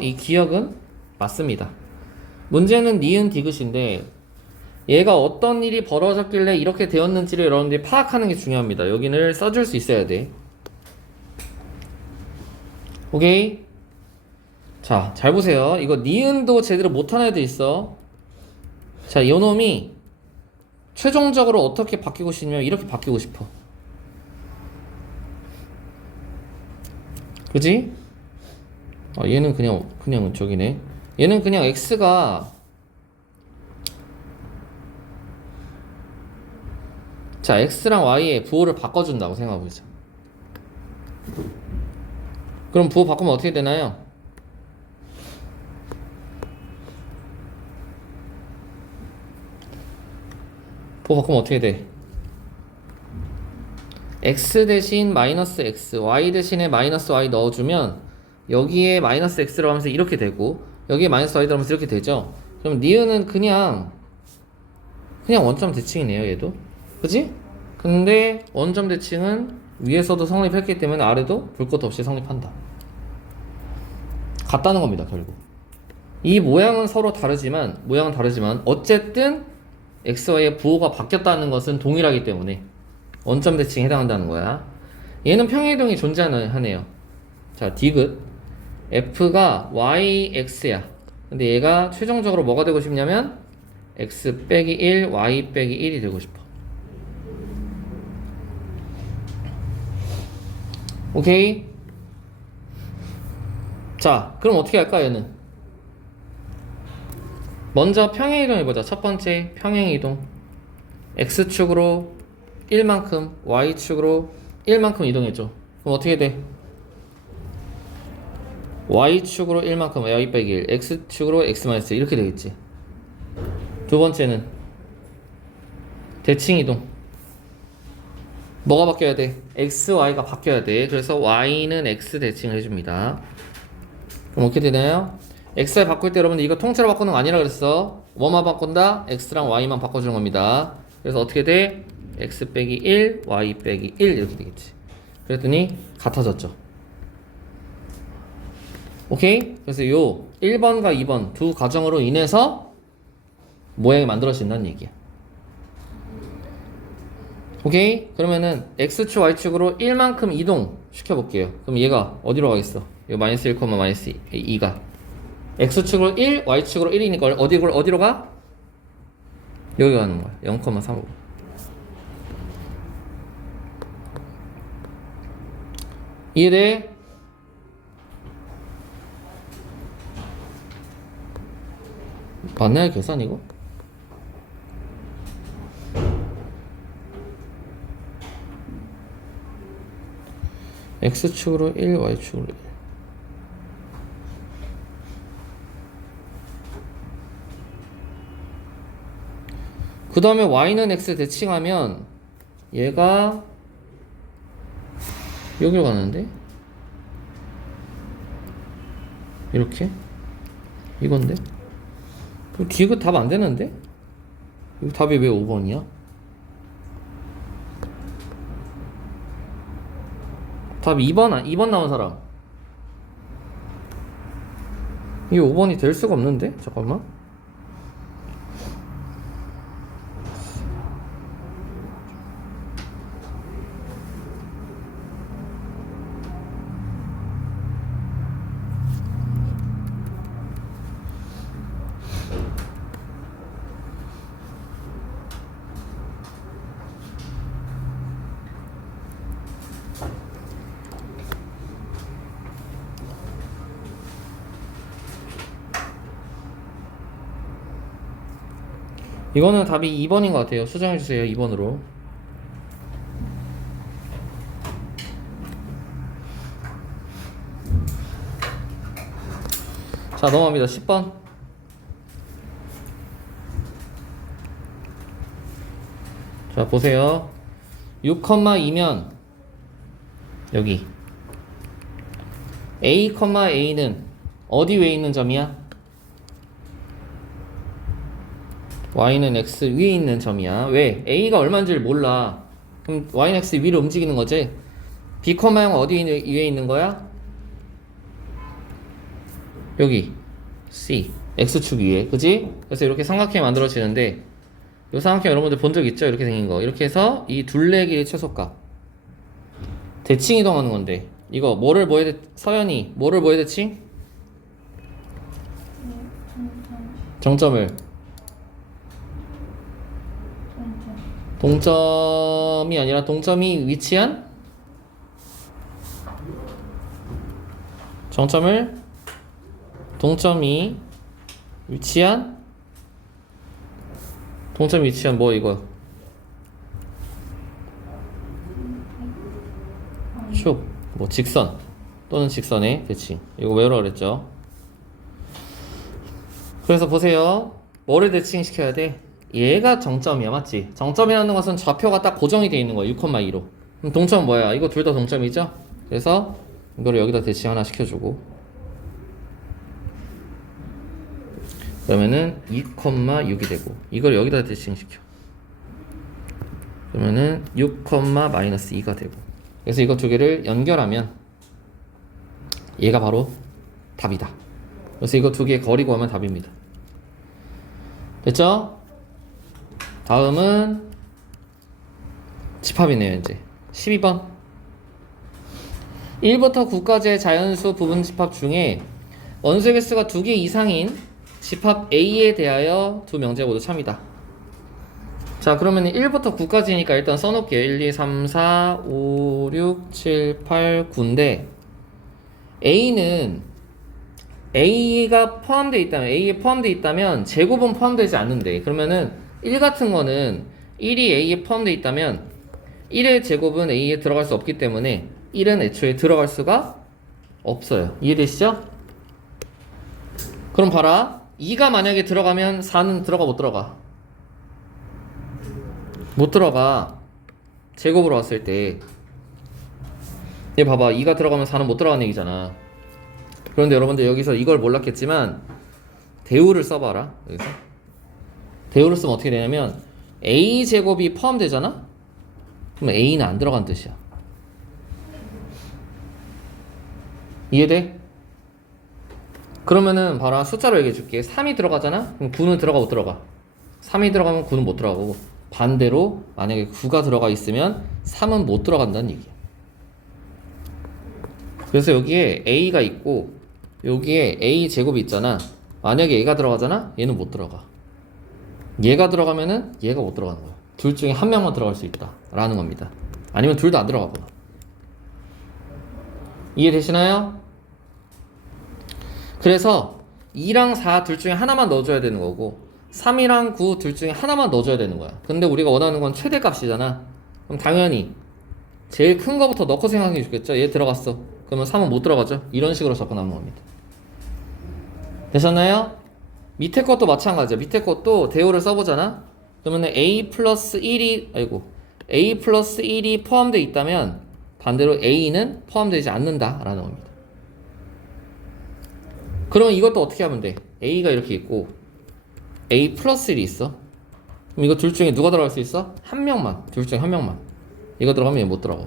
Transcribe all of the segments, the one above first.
이 기억은 맞습니다. 문제는 니은 디귿인데 얘가 어떤 일이 벌어졌길래 이렇게 되었는지를 여러분들이 파악하는 게 중요합니다. 여기를 써줄 수 있어야 돼. 오케이? 자, 잘 보세요. 이거 니은도 제대로 못하는 애들 있어. 자, 이 놈이 최종적으로 어떻게 바뀌고 싶냐면 이렇게 바뀌고 싶어. 그지? 아, 얘는 그냥 그냥 저기네. 얘는 그냥 x가 자 x랑 y의 부호를 바꿔준다고 생각해보자. 그럼 부호 바꾸면 어떻게 되나요? 부호 바꾸면 어떻게 돼? x 대신 마이너스 x, y 대신에 마이너스 y 넣어주면 여기에 마이너스 x라고 하면서 이렇게 되고 여기에 마이너스 y 들어가면서 이렇게 되죠. 그럼 니은은 그냥 그냥 원점 대칭이네요, 얘도. 그지? 근데 원점 대칭은 위에서도 성립했기 때문에 아래도 볼 것 없이 성립한다. 같다는 겁니다, 결국. 이 모양은 서로 다르지만 모양은 다르지만 어쨌든 xy의 부호가 바뀌었다는 것은 동일하기 때문에 원점 대칭에 해당한다는 거야. 얘는 평행이동이 존재하네요. 자, 디귿 f가 yx야. 근데 얘가 최종적으로 뭐가 되고 싶냐면 x 빼기 1, y 빼기 1이 되고 싶어. 오케이? 자, 그럼 어떻게 할까, 얘는? 먼저 평행이동 해보자. 첫 번째, 평행이동. x축으로 1만큼, y축으로 1만큼 이동해줘. 그럼 어떻게 돼? Y축으로 1만큼 y 빼기 1, x축으로 x 마이너스 이렇게 되겠지. 두 번째는 대칭 이동. 뭐가 바뀌어야 돼? x, y가 바뀌어야 돼. 그래서 y는 x 대칭을 해줍니다. 그럼 어떻게 되나요? x, y 바꿀 때 여러분들 이거 통째로 바꾸는 거 아니라 그랬어. 뭐만 바꾼다? x랑 y만 바꿔주는 겁니다. 그래서 어떻게 돼? x 빼기 1, y 빼기 1 이렇게 되겠지. 그랬더니 같아졌죠. 오케이? 그래서 요 1번과 2번 두 과정으로 인해서 모양이 만들어진다는 얘기야. 오케이? 그러면은 x축 y축으로 1만큼 이동 시켜볼게요. 그럼 얘가 어디로 가겠어? 요 마이너스 1, 마이너스 2가 x축으로 1, y축으로 1이니까 어디로, 어디로 가? 여기 가는 거야. 0,3으로. 이해돼? 맞나요 계산 이거? x축으로 1, y축으로 1. 그 다음에 y는 x 대칭하면 얘가 여기로 가는데 이렇게 이건데 디귿 답안 되는데? 이 답이 왜 5번이야? 답 2번, 아, 2번 나온 사람. 이게 5번이 될 수가 없는데? 잠깐만. 이거는 답이 2번인 것 같아요. 수정해주세요. 2번으로. 자, 넘어갑니다. 10번. 자, 보세요. 6,2면 여기 a, a는 어디 위에 있는 점이야? Y는 x 위에 있는 점이야. 왜? a가 얼마인지를 몰라. 그럼 y는 x 위로 움직이는 거지. b, 형 어디 위에 있는 거야? 여기 C x축 위에 그지? 그래서 이렇게 삼각형이 만들어지는데 이 삼각형 여러분들 본 적 있죠? 이렇게 생긴 거 이렇게 해서 이 둘레 길이 최소값 대칭 이동하는 건데 이거 뭐를 뭐에 대, 서연이 뭐를 뭐에 대칭? 정점을 동점이 아니라 동점이 위치한 정점을 동점이 위치한 동점이 위치한 뭐 이거? 슉뭐 직선 또는 직선의 대칭 이거 외우라 그랬죠? 그래서 보세요. 뭐를 대칭시켜야 돼 얘가 정점이야 맞지? 정점이라는 것은 좌표가 딱 고정이 돼 있는 거야 6,2로. 그럼 동점 뭐야? 이거 둘 다 동점이죠? 그래서 이거를 여기다 대칭 하나 시켜주고. 그러면은 2,6이 되고 이걸 여기다 대칭 시켜. 그러면은 6, 마이너스 2가 되고. 그래서 이거 두 개를 연결하면 얘가 바로 답이다. 그래서 이거 두 개 거리 구하면 답입니다. 됐죠? 다음은 집합이네요 이제 12번 1부터 9까지의 자연수 부분 집합 중에 원소의 개수가 두개 이상인 집합 A에 대하여 두 명제 모두 참이다. 자, 그러면 1부터 9까지니까 일단 써놓을게요. 1, 2, 3, 4, 5, 6, 7, 8, 9인데 A는 A가 포함되어 있다면 A에 포함되어 있다면 제곱은 포함되지 않는데 그러면은 1 같은 거는 1이 A에 포함되어 있다면 1의 제곱은 A에 들어갈 수 없기 때문에 1은 애초에 들어갈 수가 없어요. 이해되시죠? 그럼 봐라. 2가 만약에 들어가면 4는 들어가 못 들어가? 못 들어가. 제곱으로 왔을 때. 얘 봐봐. 2가 들어가면 4는 못 들어가는 얘기잖아. 그런데 여러분들 여기서 이걸 몰랐겠지만 대우를 써봐라. 여기서. 대우를 쓰면 어떻게 되냐면 A 제곱이 포함되잖아? 그럼 A는 안 들어간 뜻이야. 이해돼? 그러면은 봐라 숫자로 얘기해 줄게 3이 들어가잖아? 그럼 9는 들어가 못 들어가 3이 들어가면 9는 못 들어가고 반대로 만약에 9가 들어가 있으면 3은 못 들어간다는 얘기야 그래서 여기에 A가 있고 여기에 A 제곱이 있잖아 만약에 얘가 들어가잖아? 얘는 못 들어가 얘가 들어가면은 얘가 못 들어가는 거야 둘 중에 한 명만 들어갈 수 있다 라는 겁니다 아니면 둘 다 안 들어가거나 이해되시나요? 그래서 2랑 4 둘 중에 하나만 넣어줘야 되는 거고 3이랑 9 둘 중에 하나만 넣어줘야 되는 거야. 근데 우리가 원하는 건 최대값이잖아. 그럼 당연히 제일 큰 거부터 넣고 생각해 주겠죠. 얘 들어갔어. 그러면 3은 못 들어가죠. 이런 식으로 접근하는 겁니다. 되셨나요? 밑에 것도 마찬가지야. 밑에 것도 대우를 써보잖아. 그러면 a 플러스 1이 아이고 a 플러스 1이 포함되어 있다면 반대로 a는 포함되지 않는다라는 겁니다. 그러면 이것도 어떻게 하면 돼? A가 이렇게 있고 A 플러스 1이 있어. 그럼 이거 둘 중에 누가 들어갈 수 있어? 한 명만. 둘 중에 한 명만. 이거 들어가면 얘 못 들어가.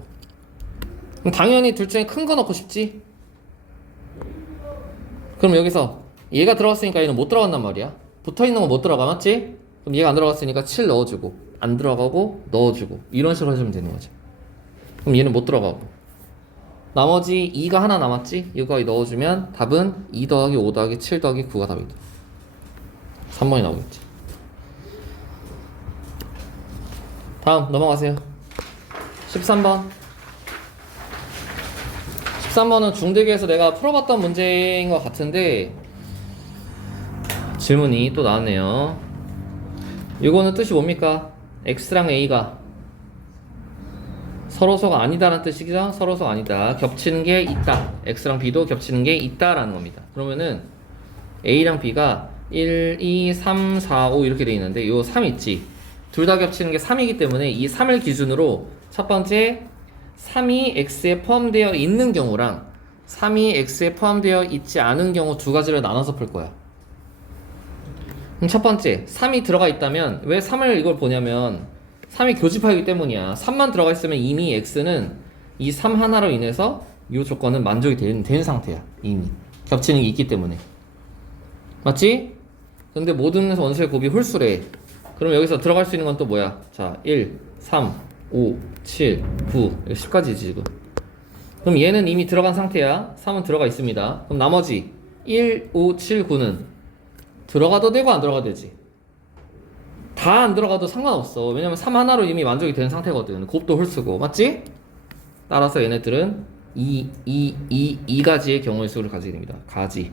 그럼 당연히 둘 중에 큰 거 넣고 싶지? 그럼 여기서 얘가 들어갔으니까 얘는 못 들어간단 말이야. 붙어 있는 거 못 들어가 맞지? 그럼 얘가 안 들어갔으니까 7 넣어주고 안 들어가고 넣어주고 이런 식으로 해주면 되는 거지. 그럼 얘는 못 들어가고 나머지 2가 하나 남았지? 이거 넣어주면 답은 2 더하기 5 더하기 7 더하기 9가 답이다. 3번이 나오겠지. 다음 넘어가세요. 13번. 13번은 중대기에서 내가 풀어봤던 문제인 것 같은데 질문이 또 나왔네요. 이거는 뜻이 뭡니까? x랑 a가 서로서가 아니다라는 뜻이죠. 서로서가 아니다. 겹치는 게 있다. x랑 b도 겹치는 게 있다라는 겁니다. 그러면은 a랑 b가 1, 2, 3, 4, 5 이렇게 돼 있는데 요 3 있지. 둘 다 겹치는 게 3이기 때문에 이 3을 기준으로 첫 번째 3이 x에 포함되어 있는 경우랑 3이 x에 포함되어 있지 않은 경우 두 가지를 나눠서 풀 거야. 첫 번째 3이 들어가 있다면 왜 3을 이걸 보냐면 3이 교집합이기 때문이야. 3만 들어가 있으면 이미 x는 이 3 하나로 인해서 이 조건은 만족이 된, 된 상태야. 이미 겹치는 게 있기 때문에. 맞지? 근데 모든 원소의 곱이 홀수래. 그럼 여기서 들어갈 수 있는 건 또 뭐야? 자, 1, 3, 5, 7, 9, 10까지지 지금. 그럼 얘는 이미 들어간 상태야. 3은 들어가 있습니다. 그럼 나머지 1, 5, 7, 9는 들어가도 되고 안 들어가도 되지. 다 안 들어가도 상관없어. 왜냐면 3 하나로 이미 만족이 된 상태거든. 곱도 홀수고. 맞지? 따라서 얘네들은 2, 2, 2, 2가지의 경우의 수를 가지게 됩니다. 가지.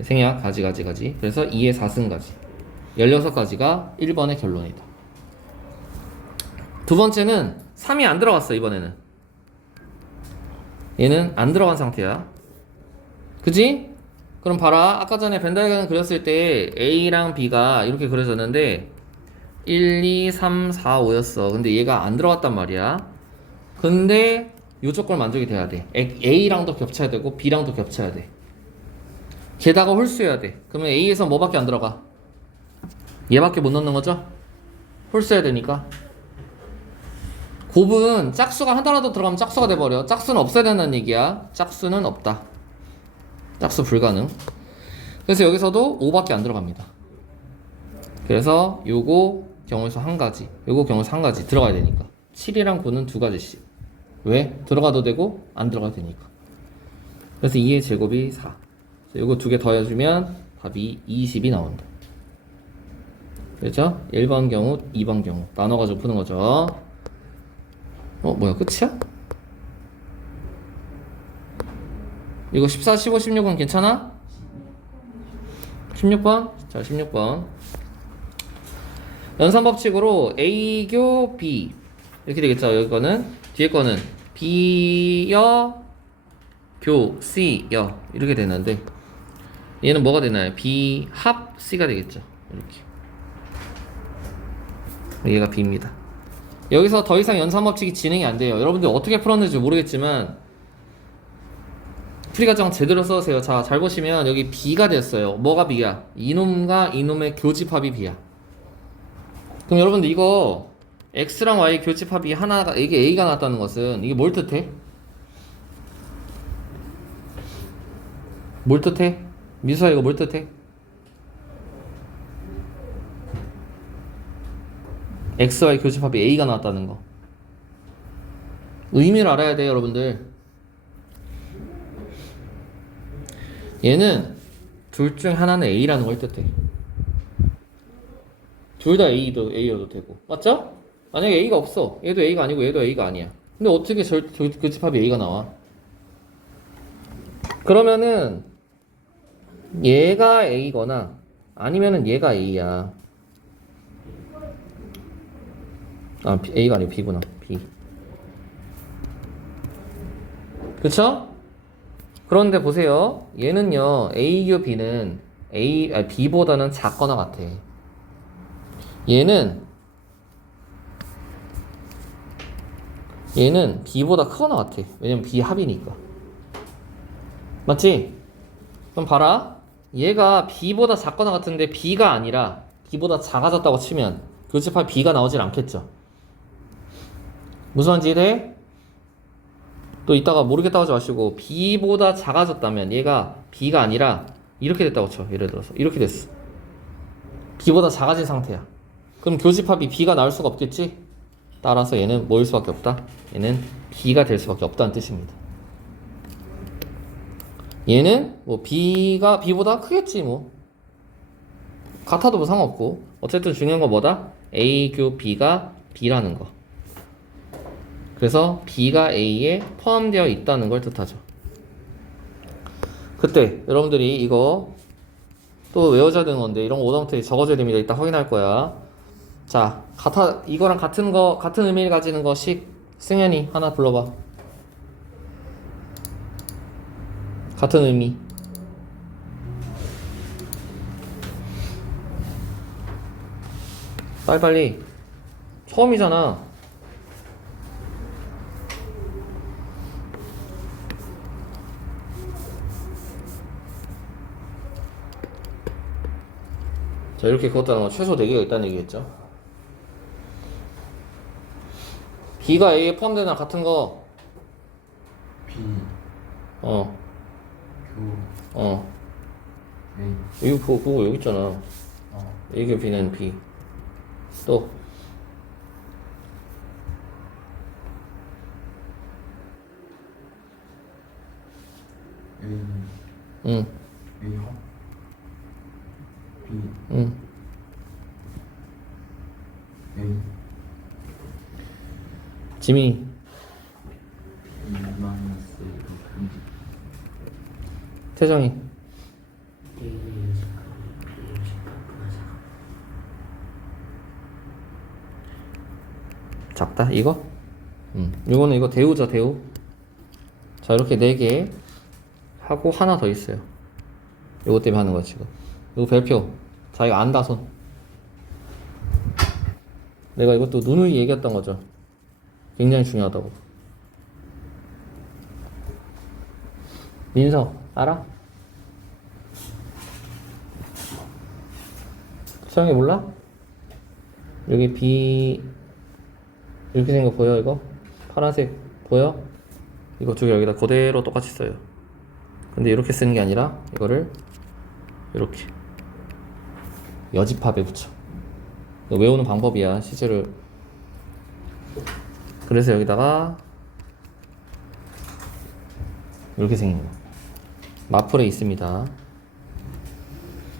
생략, 가지, 가지, 가지. 그래서 2의 4승가지. 16가지가 1번의 결론이다. 두 번째는 3이 안 들어갔어, 이번에는. 얘는 안 들어간 상태야. 그지? 그럼 봐라. 아까 전에 벤다이건 그렸을 때 A랑 B가 이렇게 그려졌는데 1, 2, 3, 4, 5였어. 근데 얘가 안 들어갔단 말이야. 근데 요 조건 만족이 돼야 돼. A- A랑도 겹쳐야 되고 B랑도 겹쳐야 돼. 게다가 홀수여야 돼. 그러면 A에서 뭐밖에 안 들어가? 얘밖에 못 넣는 거죠? 홀수여야 되니까. 곱은 짝수가 하나라도 들어가면 짝수가 돼버려. 짝수는 없어야 된다는 얘기야. 짝수는 없다. 짝수 불가능. 그래서 여기서도 5밖에 안 들어갑니다. 그래서 요거 경우에서 한 가지, 요거 경우에서 한 가지 들어가야 되니까. 7이랑 9는 두 가지씩. 왜? 들어가도 되고 안 들어가도 되니까. 그래서 2의 제곱이 4. 요거 두 개 더해주면 답이 20이 나온다. 그렇죠? 1번 경우, 2번 경우 나눠가지고 푸는 거죠. 어 뭐야 끝이야? 이거 14, 15, 16은 괜찮아? 16번? 자 16번 연산 법칙으로 A교 B 이렇게 되겠죠 이거는 뒤에 거는 B여 교 C여 이렇게 되는데 얘는 뭐가 되나요? B 합 C가 되겠죠 이렇게 얘가 B입니다 여기서 더 이상 연산 법칙이 진행이 안 돼요. 여러분들 어떻게 풀었는지 모르겠지만 과정 제대로 써세요. 자, 잘 보시면 여기 B가 됐어요. 뭐가 B야? 이놈과 이놈의 교집합이 B야. 그럼 여러분들 이거 X랑 Y 교집합이 하나가 이게 A가 나왔다는 것은 이게 뭘 뜻해? 뭘 뜻해? 미수아 이거 뭘 뜻해? XY 교집합이 A가 나왔다는 거. 의미를 알아야 돼요, 여러분들. 얘는 둘 중 하나는 A라는 걸 뜻해. 둘 다 A도 A여도 되고. 맞죠? 만약에 A가 없어. 얘도 A가 아니고 얘도 A가 아니야. 근데 어떻게 절, 교, 교집합이 A가 나와? 그러면은 얘가 A거나 아니면은 얘가 A야. 아, A가 아니고 B구나. B. 그쵸? 그런데 보세요. 얘는요, A교 B는 A, 아, B보다는 작거나 같아. 얘는, 얘는 B보다 크거나 같아. 왜냐면 B 합이니까. 맞지? 그럼 봐라. 얘가 B보다 작거나 같은데 B가 아니라 B보다 작아졌다고 치면 교집합 B가 나오질 않겠죠. 무슨 말인지 이해돼? 또 이따가 모르겠다고 하지 마시고 B보다 작아졌다면 얘가 B가 아니라 이렇게 됐다고 쳐. 예를 들어서. 이렇게 됐어. B보다 작아진 상태야. 그럼 교집합이 B가 나올 수가 없겠지? 따라서 얘는 뭐일 수밖에 없다? 얘는 B가 될 수밖에 없다는 뜻입니다. 얘는 뭐 B가 B보다 크겠지 뭐. 같아도 뭐 상관없고. 어쨌든 중요한 건 뭐다? A 교 B가 B라는 거 그래서 B가 A에 포함되어 있다는 걸 뜻하죠. 그때 여러분들이 이거 또 외워져야 되는 건데 이런 거 오답부터 적어줘야 됩니다. 이따 확인할 거야. 자, 같아 이거랑 같은 거 같은 의미를 가지는 것이 승현이 하나 불러봐. 같은 의미. 빨리빨리. 처음이잖아. 자 이렇게 그었다는 건 최소 4개가 있다는 얘기겠죠? B가 A에 포함되나 같은 거? B. 어, 교. 어. A. 이거 보고, 보고 여기 있잖아. 어. A가 B는 B. 또. A는 응, A형 B 응. A 지민이. 태정이. 작다 이거? 음 이거는 이거 대우죠 대우. 자 이렇게 네 개 하고 하나 더 있어요. 이거 때문에 하는 거야 지금. 이거 별표. 자기가 안다 손. 내가 이것도 누누이 얘기했던 거죠 굉장히 중요하다고 민서 알아? 수영이 몰라? 여기 B 이렇게 생긴 거 보여 이거? 파란색 보여? 이거 두 개 여기다 그대로 똑같이 써요 근데 이렇게 쓰는 게 아니라 이거를 이렇게 여집합에 붙여 외우는 방법이야 실제로 그래서 여기다가 이렇게 생긴 거 마플에 있습니다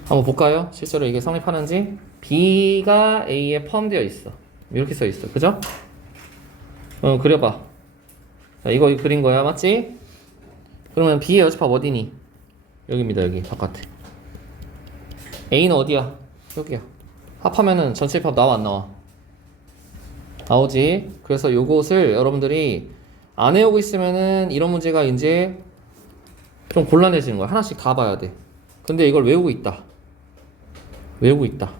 한번 볼까요? 실제로 이게 성립하는지 B가 A에 포함되어 있어 이렇게 써 있어 그죠? 어 그려봐 자, 이거 그린 거야 맞지? 그러면 B의 여집합 어디니? 여기입니다 여기 바깥에 A는 어디야? 여기야 합하면은 전체 합 나와 안 나와? 나오지. 그래서 요것을 여러분들이 안 외우고 있으면은 이런 문제가 이제 좀 곤란해지는 거야. 하나씩 다 봐야 돼. 근데 이걸 외우고 있다. 외우고 있다.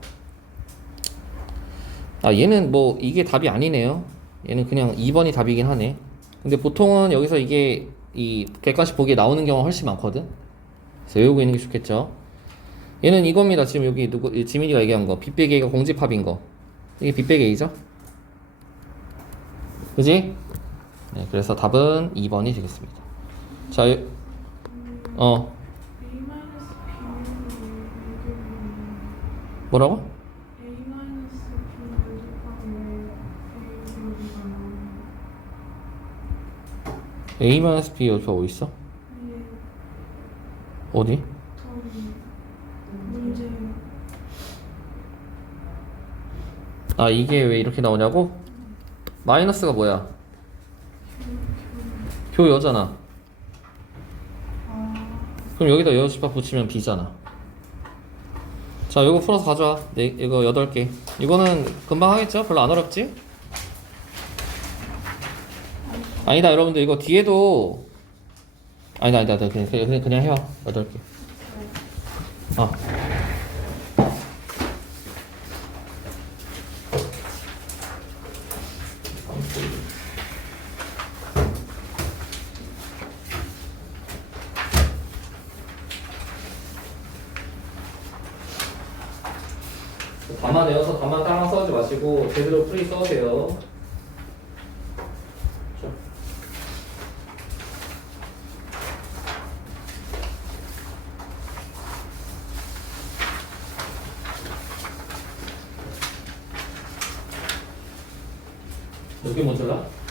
아 얘는 뭐 이게 답이 아니네요. 얘는 그냥 2번이 답이긴 하네. 근데 보통은 여기서 이게 이 객관식 보기에 나오는 경우가 훨씬 많거든. 그래서 외우고 있는 게 좋겠죠. 얘는 이겁니다. 지금 여기 누구 이 지민이가 얘기한 거. A가 공집합인 거. 이게 A죠 그지? 네 그래서 답은 2번이 되겠습니다 자 요- 어 뭐라고? A-B 여기가 어디 있어? 어디? 아 이게 왜 이렇게 나오냐고? 마이너스가 뭐야? 교여잖아 아 그럼 여기다 여집합 붙이면 B잖아 자 이거 풀어서 가져와 네, 이거 8개 이거는 금방 하겠죠? 별로 안 어렵지? 아니다 여러분들 이거 뒤에도 아니다 아니다 아니다. 그냥, 그냥, 그냥 해와 8개 아 답만 외워서 답만 따라 써지 마시고 제대로 풀이 써세요. 자. 몇개 먼저라?